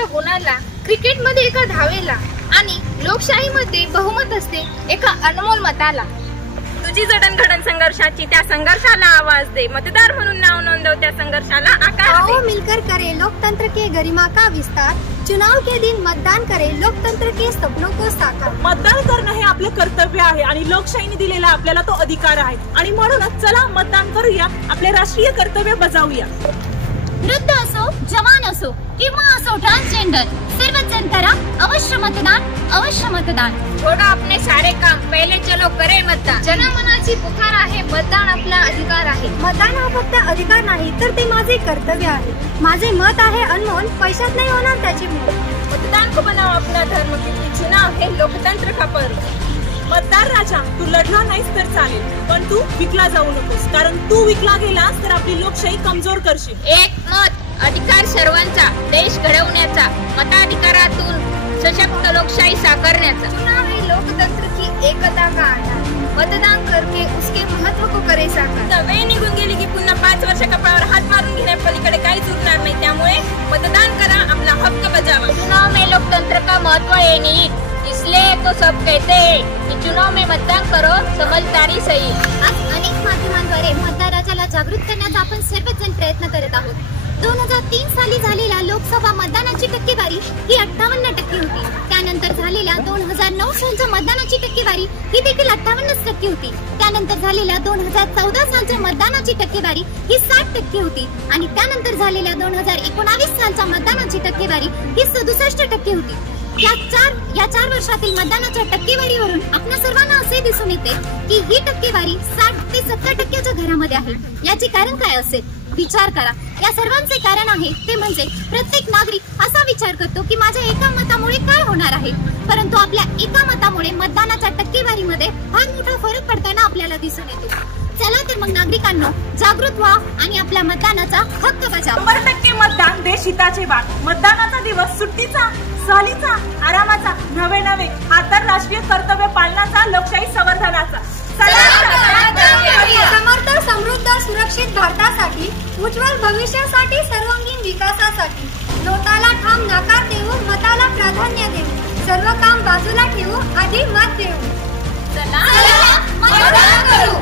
एका गुणाला, क्रिकेटमध्ये एका धावेला आणि लोकशाहीमध्ये बहुमत असते एका अनमोल मताला। तुझी जडणघडण संघर्षाची, त्या संघर्षाला आवाज दे, मतदार म्हणून नाव नोंदव, त्या संघर्षाला आकार दे। आओ मिलकर करे लोकतंत्र के गरिमा का विस्तार, चुनाव के दिन मतदान करे लोकतंत्र के सपनों को साकार। मतदान करणं हे आपलं कर्तव्य आहे आणि लोकशाहीने दिलेला आपल्याला तो अधिकार आहे आणि म्हणूनच चला मतदान करूया, आपले राष्ट्रीय कर्तव्य बजावूया। वृद्ध असो, जवान असो किंवा असो ट्रांसजेंडर, सर्वच जन करा अवश्य मतदान, अवश्य मतदान। छोड़ो अपने सारे काम, पहले चलो करे मतदान। जनमनाची पुकार आहे, मतदान आपला अधिकार आहे। मतदान हा फक्त अधिकार नाही तर ते माझे कर्तव्य आहे। माझे मत आहे अनमोल, पैशात नाही होणार त्याची मोल। मतदान को बनाओ अपना धर्म, क्योंकि चुनाव है लोकतंत्र का पर्व। मतदार राजा, तू लढला नाहीस तर चालेल, पण तू विकला जाऊ नकोस, कारण तू विकला गेलास तर आपली लोकशाही कमजोर करशील। एक मत, अधिकार सर्वांचा, देश घडवण्याचा, मताधिकारातून सशक्त लोकशाही साकारण्याचा। चुनाव है लोकतंत्र की एकता का आधार, मतदान करके उसके महत्व को करे साकार। वेळ निघून गेली की पुन्हा 5 वर्ष कपाळावर हात मारून घेण्यापलीकडे काहीच उरणार नाही, त्यामुळे मतदान करा, आपला हक्क बजावा। चुनाव में लोकतंत्र का महत्व है निहित, इसलिए तो सब कहते हैं कि चुनाव में मतदान करो, समझदारी सही। आज अनेक माध्यमांद्वारे मतदाराला जागृत करण्याचा आपण सर्वजण प्रयत्न करत आहोत। 2003 साली झालेल्या लोकसभा मतदानाची टक्केवारी ही 58% होती। त्यानंतर झालेल्या 2009 सालच्या मतदानाची टक्केवारी ही देखील 58% होती। त्यानंतर झालेल्या 2014 सालच्या मतदानाची टक्केवारी ही 60% होती आणि त्यानंतर झालेल्या 2019 सालच्या मतदानाची टक्केवारी ही 67% होती। या चार वर्षातील मतदानाच्या टक्केवारीवरून आपल्या सर्वांना असे दिसून येते की ही टक्केवारी 60 ते 70% घरामध्ये आहे। याचे कारण काय असेल? विचार करा। या सर्वांचे कारण आहे ते म्हणजे प्रत्येक नागरिक असा विचार करतो की माझ्या एका मतामुळे काय होणार आहे, परंतु आपल्या एका मतामुळे मतदानाच्या टक्केवारीमध्ये फार मोठा फरक पडताना आपल्याला दिसून येतो। चला तर मग नागरिकांनो, जागृत व्हा आणि आपल्या मतदानाचा हक्क बजावा। 100% मतदान देश हिताचे वाट। मतदानाचा दिवस सुट्टीचा, सहलीचा, आरामाचा नव्हे, हा तर राष्ट्रीय कर्तव्य पालनाचा, लोकशाही संवर्धनाचा। समर्थ, समृद्ध, सुरक्षित भारतासाठी, उज्ज्वल भविष्यासाठी, सर्वांगीण विकासासाठी नोटाला ठाम नकार देऊ, मताला प्राधान्य देऊ, सर्व काम बाजूला ठेवू, आधी मत देऊ। चला मतदान करू।